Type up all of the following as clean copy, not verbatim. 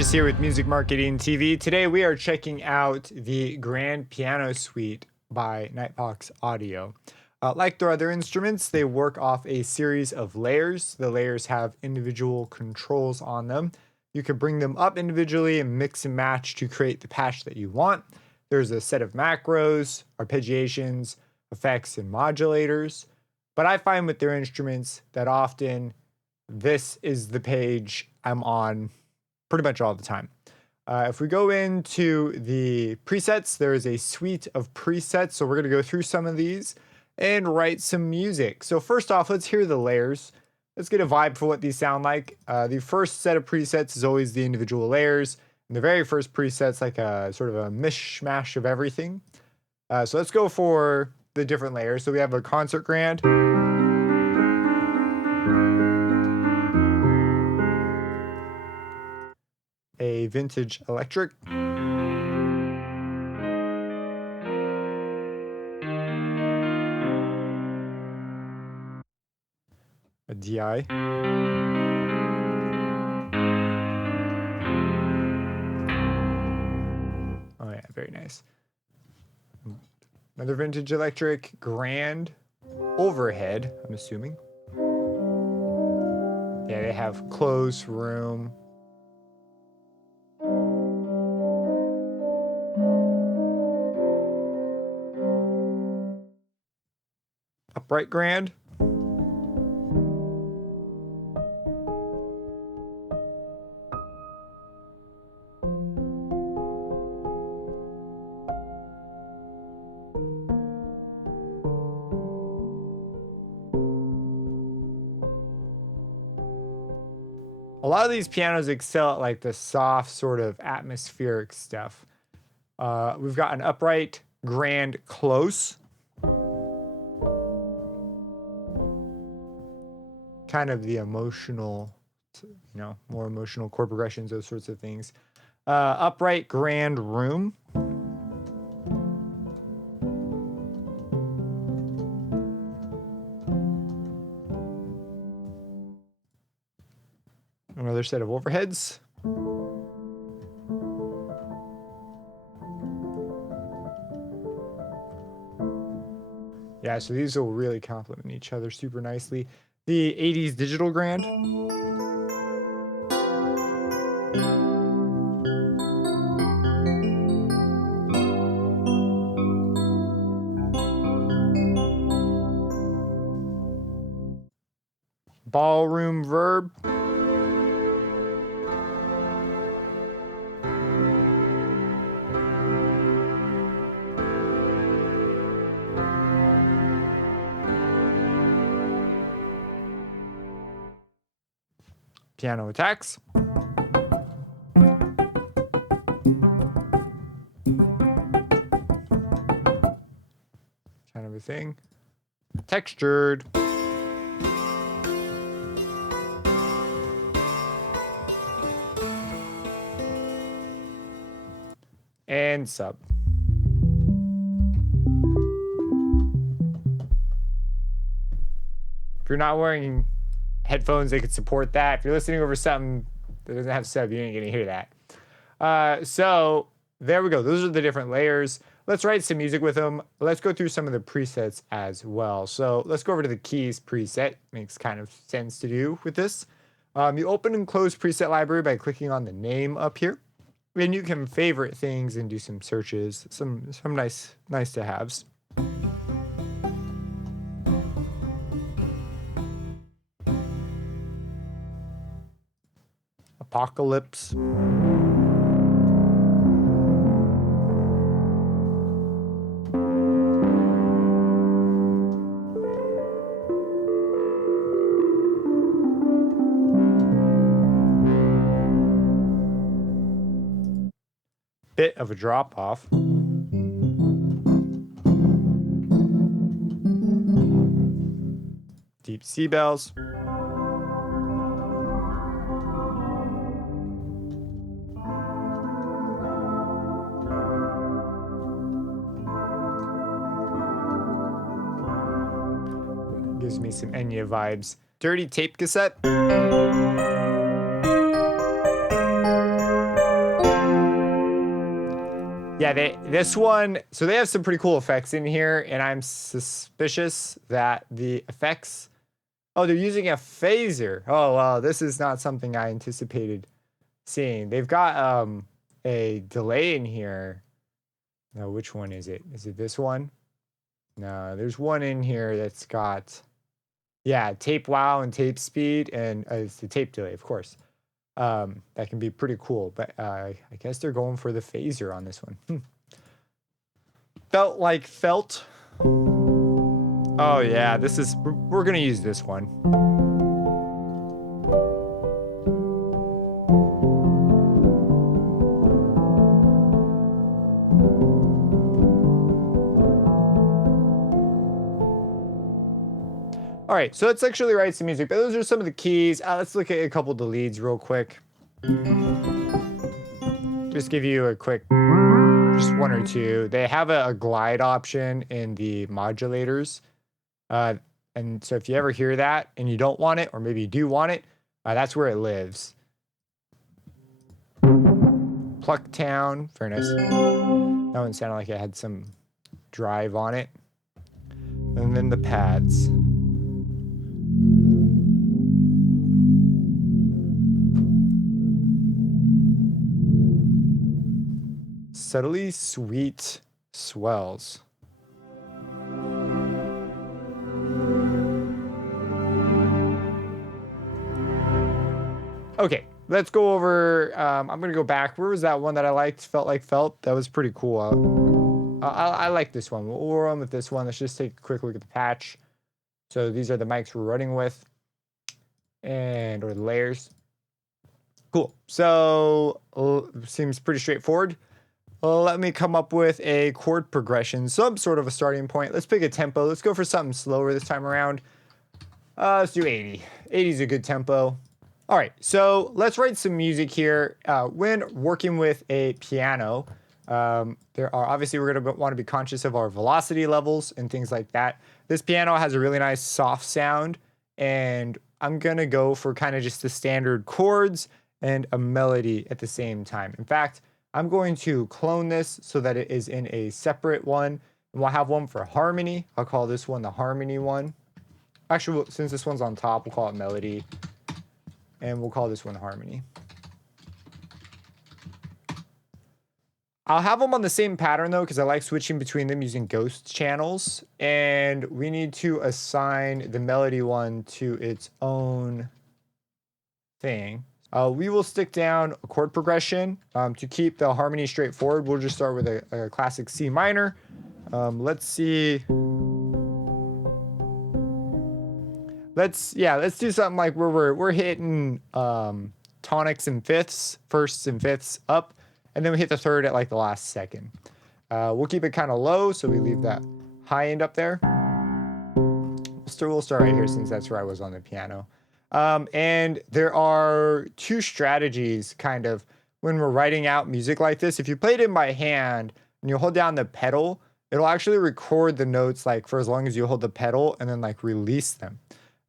Burgess here with Music Marketing TV. Today we are checking out the Grand Piano Suite by Nightfox Audio. Like their other instruments, they work off a series of layers. The layers have individual controls on them. You can bring them up individually and mix and match to create the patch that you want. There's a set of macros, arpeggiations, effects, and modulators. But I find with their instruments that often this is the page I'm on pretty much all the time. If we go into the presets, there is a suite of presets. So we're going to go through some of these and write some music. So first off, let's hear the layers. Let's get a vibe for what these sound like. The first set of presets is always the individual layers. And the very first preset's like a sort of a mishmash of everything. So let's go for the different layers. So we have a concert grand. A vintage electric. A DI. Oh yeah, very nice. Another vintage electric grand overhead, I'm assuming. Yeah, they have closed room. Upright grand. A lot of these pianos excel at like the soft sort of atmospheric stuff. We've got an upright grand close. Kind of the emotional, more emotional chord progressions, those sorts of things. Upright grand room. Another set of overheads. Yeah, so these will really complement each other super nicely. The 80s digital grand. Ballroom verb. Piano attacks. Kind of a thing. Textured. And sub. If you're not wearing headphones, they could support that. If you're listening over something that doesn't have sub, you ain't gonna hear that. So there we go. Those are the different layers. Let's write some music with them. Let's go through some of the presets as well. So let's go over to the keys preset. Makes kind of sense to do with this. You open and close preset library by clicking on the name up here. And you can favorite things and do some searches, some nice to haves. Apocalypse. Bit of a drop off. Deep C bells. Gives me some Enya vibes. Dirty tape cassette. Yeah, this one, so they have some pretty cool effects in here, and I'm suspicious that the effects, oh, they're using a phaser. Oh, wow, this is not something I anticipated seeing. They've got a delay in here. No, which one is it? Is it this one? No, there's one in here that's got, yeah, tape wow and tape speed, and it's the tape delay, of course. That can be pretty cool, but I guess they're going for the phaser on this one. Felt like felt. Oh yeah, we're gonna use this one. All right, so let's actually write some music, but those are some of the keys. Let's look at a couple of the leads real quick. Just give you a quick, just one or two. They have a glide option in the modulators. And so if you ever hear that and you don't want it, or maybe you do want it, that's where it lives. Pluck Town, very nice. That one sounded like it had some drive on it. And then the pads. Subtly sweet swells. Okay, let's go over, I'm gonna go back. Where was that one that I liked? Felt like felt? That was pretty cool. I like this one. We'll run with this one. Let's just take a quick look at the patch. So these are the mics we're running with, or the layers. Cool. So seems pretty straightforward. Let me come up with a chord progression, some sort of a starting point. Let's pick a tempo. Let's go for something slower this time around. Let's do 80. 80 is a good tempo. All right, so let's write some music here. When working with a piano, there are obviously we're going to want to be conscious of our velocity levels and things like that. This piano has a really nice soft sound, and I'm going to go for kind of just the standard chords and a melody at the same time. In fact, I'm going to clone this so that it is in a separate one. And we'll have one for harmony. I'll call this one the harmony one. Actually, since this one's on top, we'll call it melody. And we'll call this one harmony. I'll have them on the same pattern though, because I like switching between them using ghost channels. And we need to assign the melody one to its own thing. We will stick down a chord progression. To keep the harmony straightforward, we'll just start with a classic C minor. Let's see. Let's do something like where we're hitting tonics and fifths, firsts and fifths up, and then we hit the third at like the last second. We'll keep it kind of low, so we leave that high end up there. We'll start right here since that's where I was on the piano. And there are two strategies kind of when we're writing out music like this. If you play it in by hand and you hold down the pedal, it'll actually record the notes like for as long as you hold the pedal and then like release them.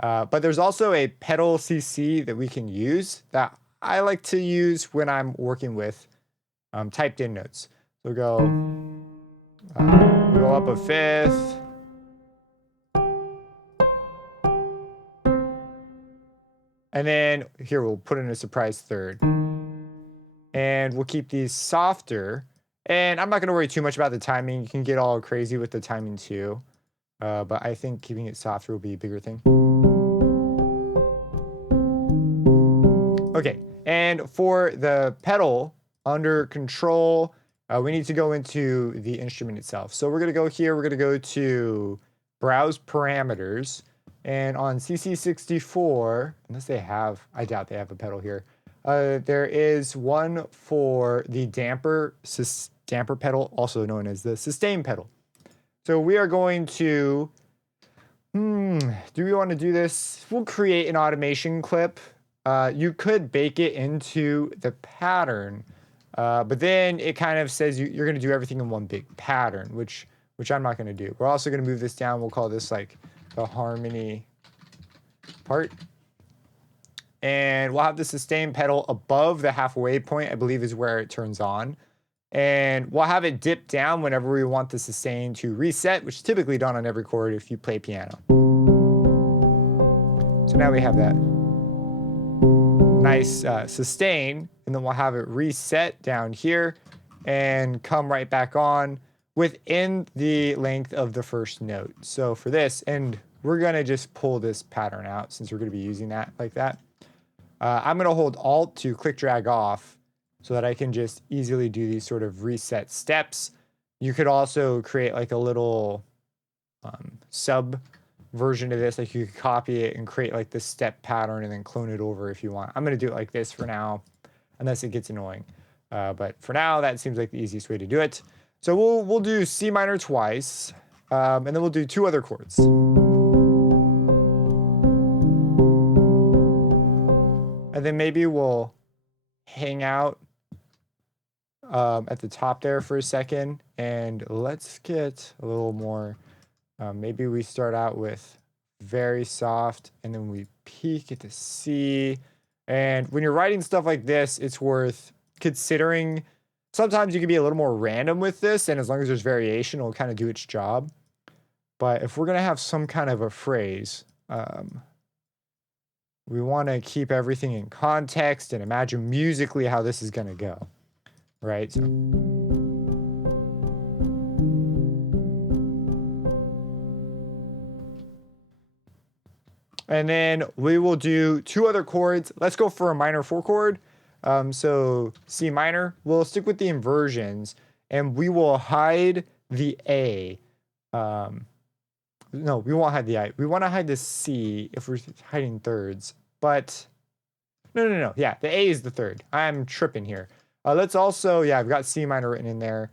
But there's also a pedal CC that we can use that I like to use when I'm working with typed in notes. So we go up a fifth. And then here we'll put in a surprise third. And we'll keep these softer. And I'm not going to worry too much about the timing. You can get all crazy with the timing too. But I think keeping it softer will be a bigger thing. Okay, and for the pedal under control, we need to go into the instrument itself. So we're going to go here. We're going to go to browse parameters. And on CC64, unless they have, I doubt they have a pedal here. There is one for the damper pedal, also known as the sustain pedal. So we are going to, do we want to do this? We'll create an automation clip. You could bake it into the pattern, but then it kind of says you're going to do everything in one big pattern, which I'm not going to do. We're also going to move this down. We'll call this like the harmony part. And we'll have the sustain pedal above the halfway point, I believe is where it turns on. And we'll have it dip down whenever we want the sustain to reset, which is typically done on every chord if you play piano. So now we have that nice sustain, and then we'll have it reset down here and come right back on within the length of the first note. So for this, and we're gonna just pull this pattern out since we're gonna be using that like that. I'm gonna hold Alt to click drag off so that I can just easily do these sort of reset steps. You could also create like a little sub version of this. Like you could copy it and create like this step pattern and then clone it over if you want. I'm gonna do it like this for now, unless it gets annoying. But for now, that seems like the easiest way to do it. So we'll do C minor twice, and then we'll do two other chords. And then maybe we'll hang out at the top there for a second, and let's get a little more. Maybe we start out with very soft, and then we peak at the C. And when you're writing stuff like this, it's worth considering. Sometimes you can be a little more random with this, and as long as there's variation, it'll kind of do its job. But if we're going to have some kind of a phrase, we want to keep everything in context and imagine musically how this is going to go, right? So. And then we will do two other chords. Let's go for a minor 4 chord. So C minor. We'll stick with the inversions, and we will hide the A. No, we won't hide the I. We want to hide the C if we're hiding thirds. But no. Yeah, the A is the third. I'm tripping here. Let's also, yeah, I've got C minor written in there.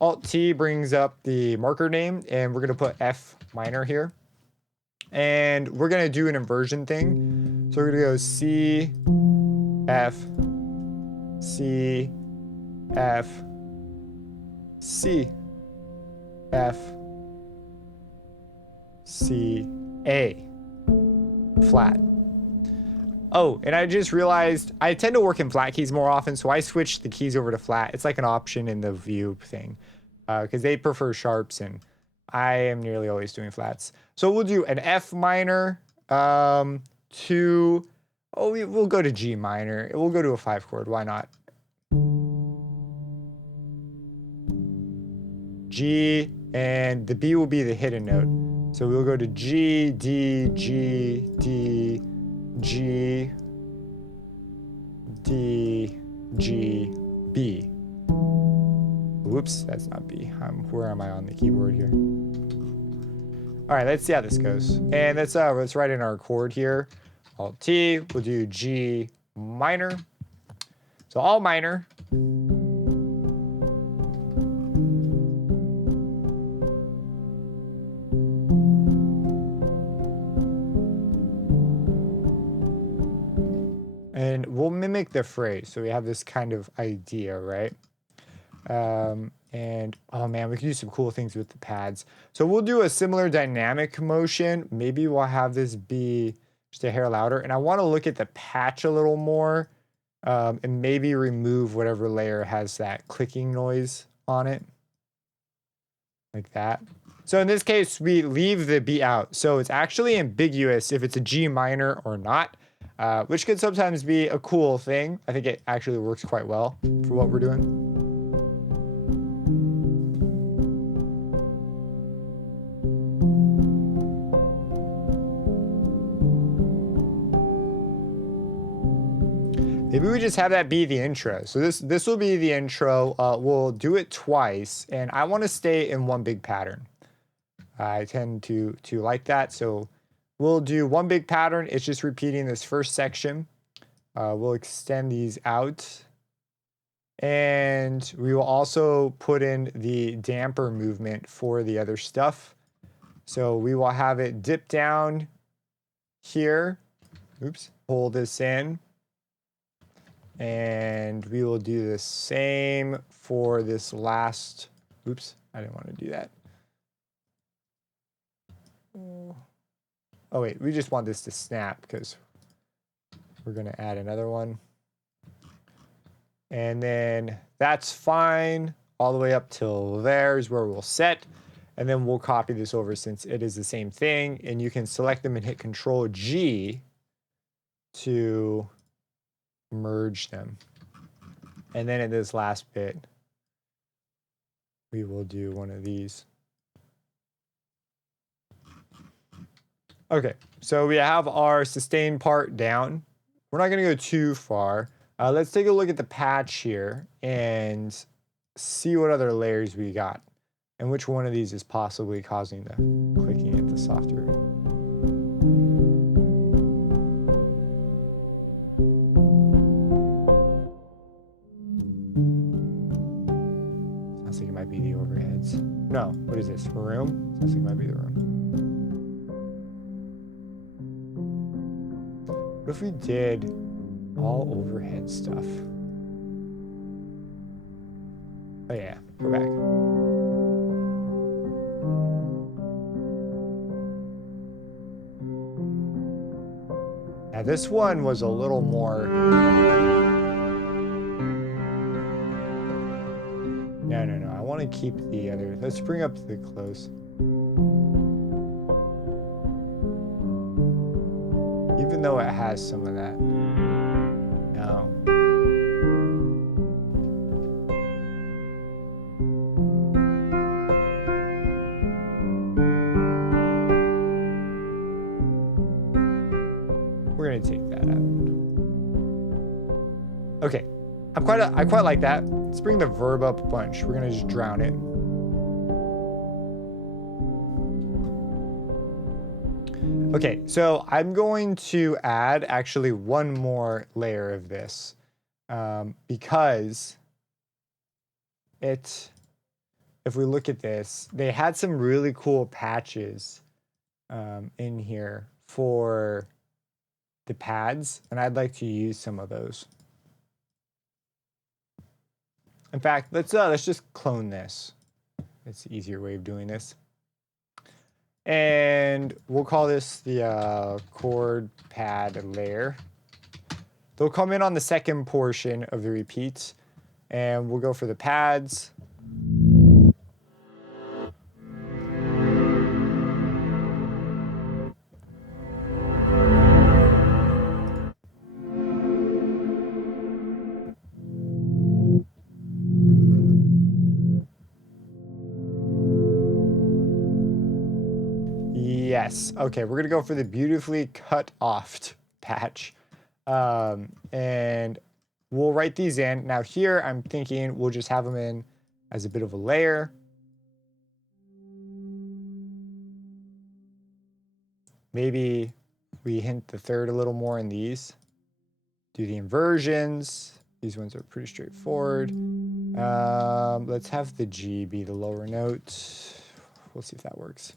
Alt T brings up the marker name, and we're going to put F minor here. And we're going to do an inversion thing. So we're going to go C, F, C, F, C, F, C, A, flat. Oh, and I just realized I tend to work in flat keys more often, so I switch the keys over to flat. It's like an option in the view thing, because they prefer sharps, and I am nearly always doing flats. So we'll do an F minor we'll go to G minor. We'll go to a 5 chord. Why not? G, and the B will be the hidden note. So we'll go to G, D, G, D, G, D, G, B. Whoops, that's not B. Where am I on the keyboard here? All right, let's see how this goes. And let's write in our chord here. Alt T, we'll do G minor. So all minor. And we'll mimic the phrase. So we have this kind of idea, right? And oh man, we can do some cool things with the pads. So we'll do a similar dynamic motion. Maybe we'll have this be just a hair louder. And I want to look at the patch a little more, and maybe remove whatever layer has that clicking noise on it. Like that. So in this case, we leave the B out. So it's actually ambiguous if it's a G minor or not, which can sometimes be a cool thing. I think it actually works quite well for what we're doing. Maybe we just have that be the intro. So this will be the intro. We'll do it twice, and I want to stay in one big pattern. I tend to like that. So we'll do one big pattern. It's just repeating this first section. We'll extend these out. And we will also put in the damper movement for the other stuff. So we will have it dip down here. Oops, pull this in. And we will do the same for this last, oops, I didn't want to do that. Oh wait, we just want this to snap because we're going to add another one. And then that's fine all the way up till there is where we'll set. And then we'll copy this over since it is the same thing. And you can select them and hit Control G to merge them. And then in this last bit, we will do one of these. Okay, so we have our sustain part down. We're not going to go too far. Let's take a look at the patch here and see what other layers we got and which one of these is possibly causing the clicking at the software. Sounds like it might be the overheads. No, what is this? Room? Sounds like it might be the room. What if we did all overhead stuff? Oh yeah, go back. Now this one was a little more... No, I want to keep the other... Let's bring up the close. Even though it has some of that. No. We're gonna take that out. Okay, I quite like that. Let's bring the verb up a bunch. We're gonna just drown it. Okay, so I'm going to add actually one more layer of this because if we look at this, they had some really cool patches in here for the pads, and I'd like to use some of those. In fact, let's just clone this. It's an easier way of doing this. And we'll call this the chord pad layer. They'll come in on the second portion of the repeats, and we'll go for the pads. Yes. Okay, we're gonna go for the beautifully cut off patch. And we'll write these in. Now here, I'm thinking we'll just have them in as a bit of a layer. Maybe we hint the third a little more in these. Do the inversions. These ones are pretty straightforward. Let's have the G be the lower note. We'll see if that works.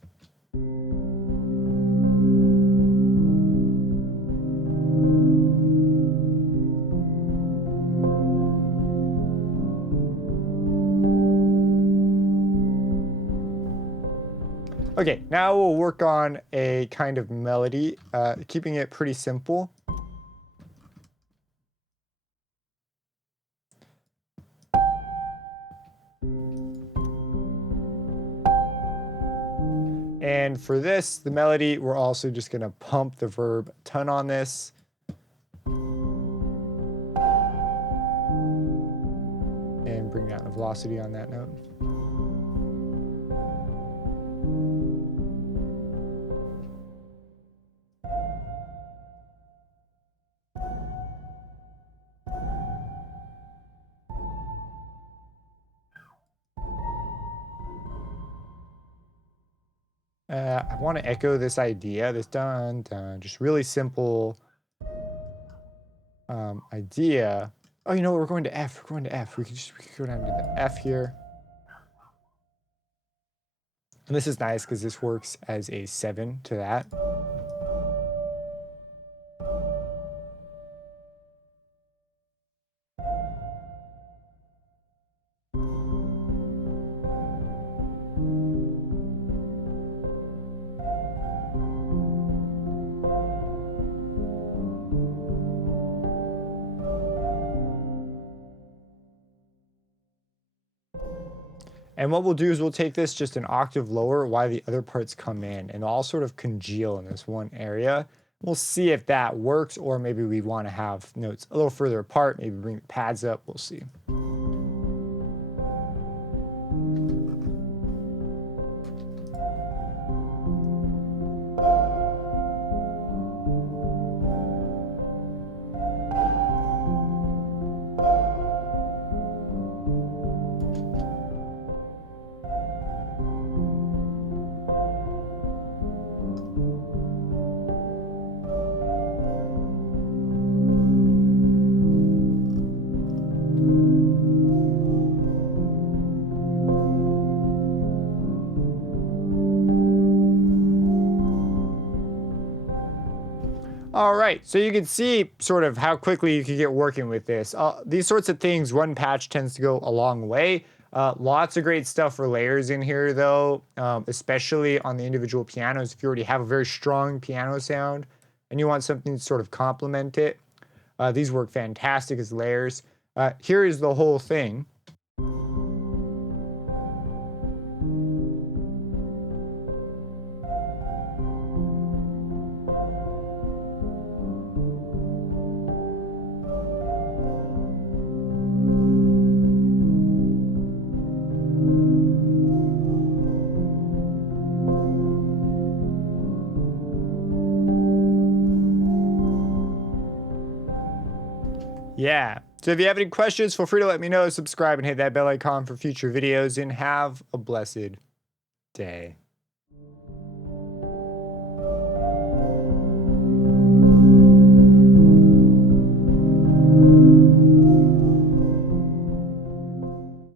Okay, now we'll work on a kind of melody, keeping it pretty simple. And for this, the melody, we're also just gonna pump the verb ton on this. And bring down the velocity on that note. I want to echo this idea, this dun dun, just really simple idea. Oh, you know what? We're going to F. We're going to F. We could go down to the F here. And this is nice because this works as a 7 to that. And what we'll do is we'll take this just an octave lower while the other parts come in, and they'll all sort of congeal in this one area. We'll see if that works, or maybe we want to have notes a little further apart, maybe bring the pads up, we'll see. All right, so you can see sort of how quickly you can get working with this. These sorts of things, one patch tends to go a long way. Lots of great stuff for layers in here, though, especially on the individual pianos. If you already have a very strong piano sound and you want something to sort of complement it, these work fantastic as layers. Here is the whole thing. Yeah. So if you have any questions, feel free to let me know, subscribe, and hit that bell icon for future videos, and have a blessed day.